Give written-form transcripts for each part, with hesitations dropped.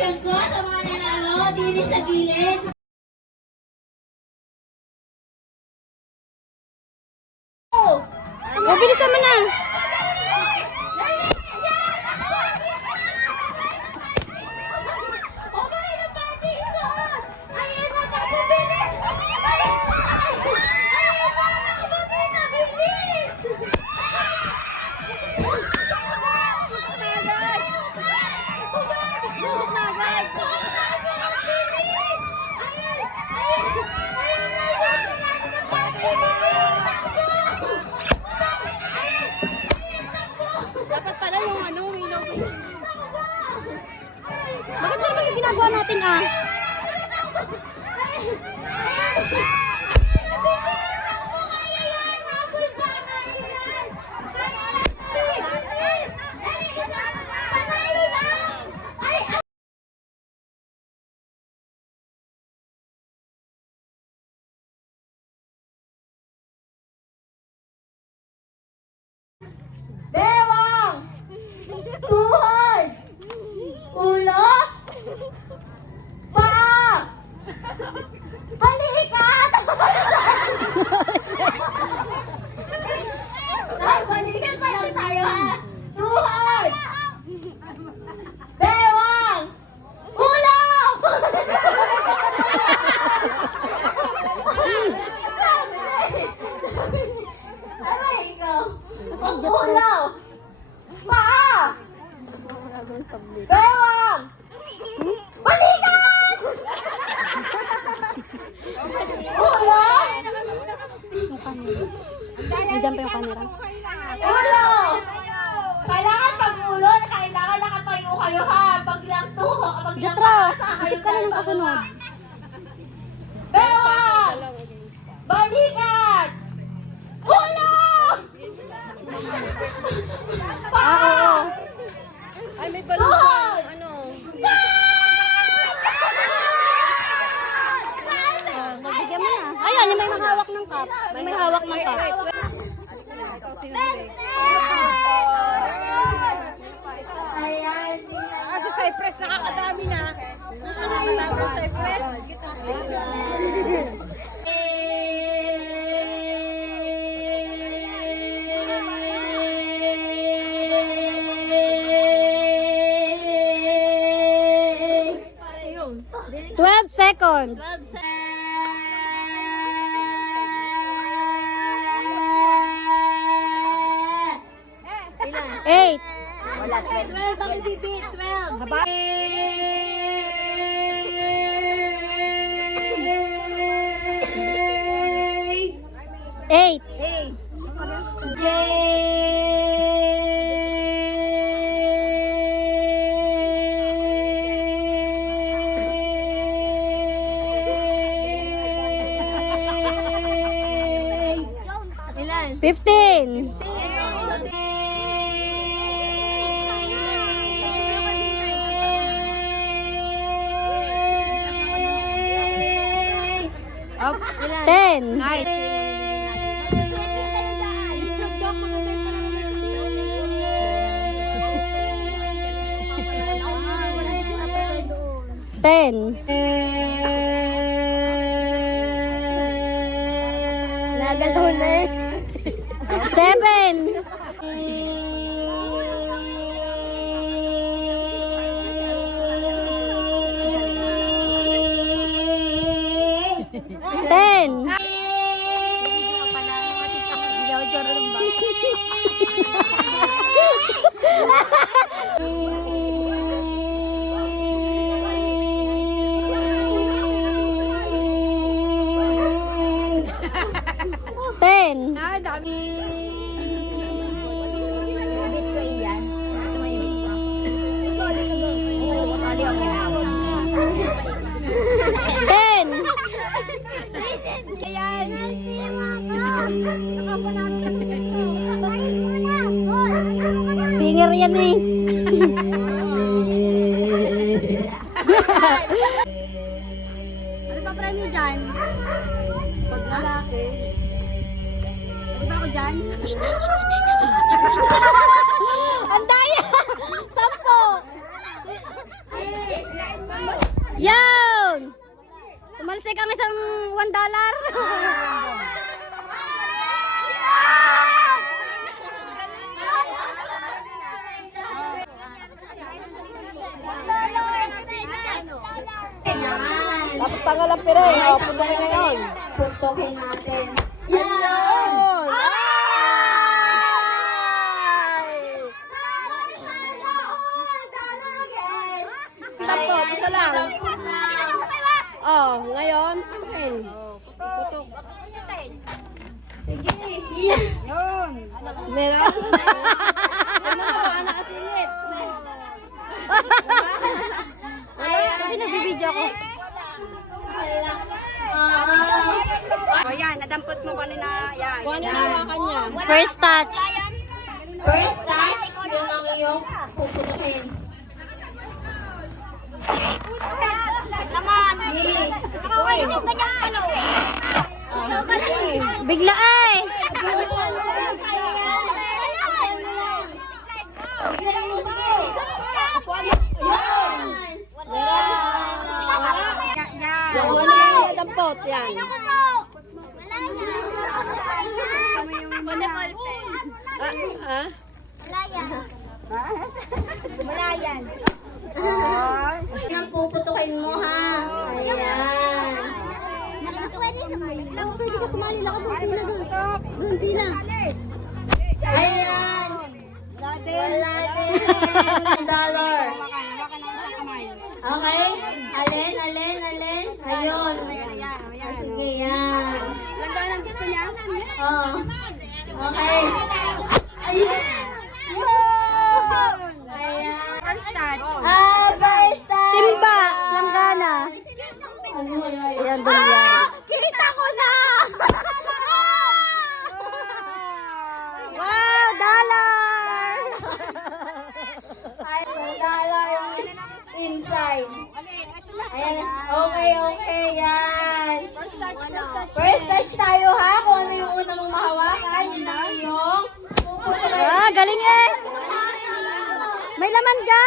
Congratulations ko sa mga nanalo dito sa gilid. O, bilisan mo na. Dapat pala yung ano, ilaw. Bakit naman yung ginagawa natin ah? Bewang! Tuhod! Ulo! Paa! Balikat! Balikat pa lang tayo ha! Tuhod! Bewang! Ulo! Aray ko! Ang ulaw! Paa! Bewang! Balikat! Ulo! Nandiyan pa yung camera. Ulo! Kailangan pag ulo, kailangan nakatayo kayo ha. Pag lang tuho, pag lang Jatra, taas, isip ka na ng kasunod. Bewang! Balikat! Ulo! Ah, oo. Ay, may balon. Ano? Bigyan mo na. Ayan, yung may mahawak ng cup. May hawak ng cup. Ayan. Si Cypress nakakadami na. Nakakadami si Cypress. Yun. 12 seconds. Eight. 12 ang ibibit, 12. Haba. Eight. Ilan? 15. Up. Ilan? 10. Nice. Ten. Nagalahon na eh. 7. Ten. Ten. Ah, dami. Ibit ko iyan. Gusto mo ibit ko? Sorry ka doon. Oo, sorry ako. Ten. Ayan. Finger yan eh. Ano ba premyo dyan? Pag lalaki. Ano ba ako dyan? Ang daya! 10. Yun! Tumalsik ang isang $1. Yan. Tapos tanggal ang pire. O, putukin ngayon. Putukin natin. Yan. Sampo, isa lang. Oh, ngayon. Putukin. Putok. Sige. Yan. Yun. Meron. Ano mo, anak kasingit. Kasi nagbibideo ako. O yan, nadampot mo kanina. Yan. Kung ano nawakan niya. First touch. First time, yun ang iyong puputukin. Naman. Nakakaisip ka niyang ano. Bigla ay. Yan, wala yung nadampot. Yan. Ah? Malayan. Ay. Yan, puputukin mo ha. Ayan. Pwede naman. Pwede ka sumali lang ako. Ay, putok. Hindi lang. Ayan. Wala din. $1. Hawakan ang isang kamay. Okay? Alin. Ayun. Ayan. Sige, yan. Langgam ang gusto niya? Oh. Okay. Ayun. Ayan. First touch. First time. Timba. Langgana. Ayan, doon yan. Kita ko na! Wow, dollar. Ay, $1 inside. Ayan. Okay, yan. First touch tayo ha. Kung ano yung una mong mahawakan, yun ang iyong puputukin. Ah, galing eh. May laman ka?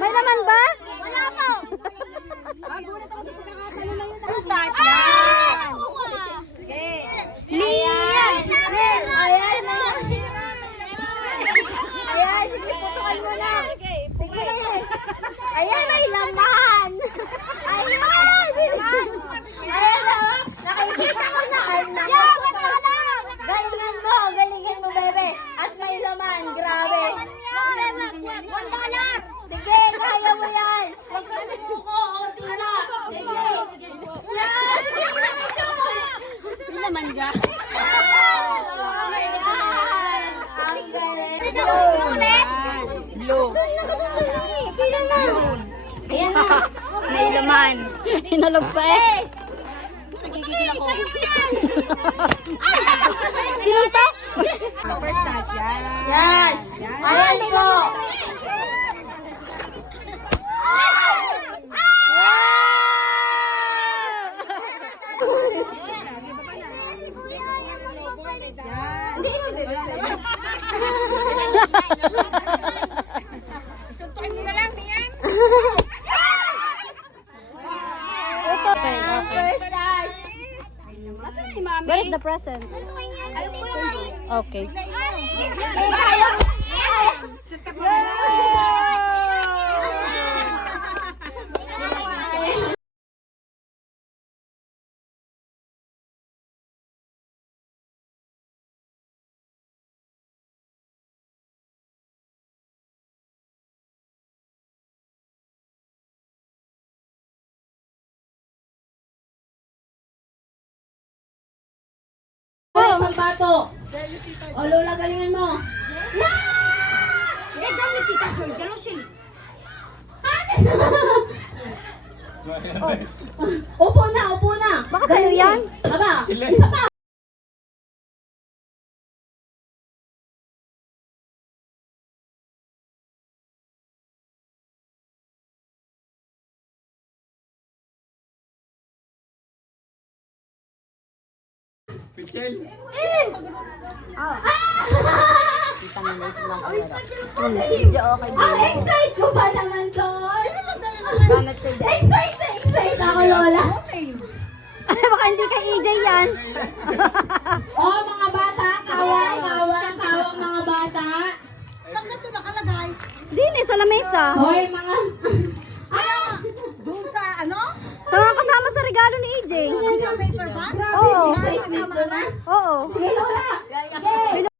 May laman ba? Wala po. Gulat ako sa pagkakataon na yun. First touch. Yan. Okay. Lian. Ayan na. Ayan, sige, putukan mo na. Sige. Ayan, may laman. Ayan, bilis. Ayan na. Nakikita ko na. Galingan mo, bebe. At may laman, grabe. Sige, kaya mo yan. Huwag ka sumuko, onti na. Sige. Yan. May laman ka? Ayan. Ang galing. Blue. Kailan na? Ayan na. May laman. Hinalog pa eh. Nagigigil ako. Sinuntok? The first touch. Yan. Yan. Ayan ko. Suntukin mo na lang, Nian. First touch. Nasaan na yung mami? Where is the present? Okay. Pambato. O, Lola, galingan mo. Upo na. Baka sa'yo yan? Aba, isa pa. Kita mo na isang lang. Ang excite ko pa naman doon. Excited ako, Lola. Ay, baka hindi kay EJ yan. Oh, mga bata, kawang mga bata. Saan ka ito nakalagay? Dini, sa lamesa. Hoy, mga... Doon sa ano? Sa mga kasama sa regalo ni EJ. Sa paper bag? Oo. Excitement ko na. Oo. Sige, Lola.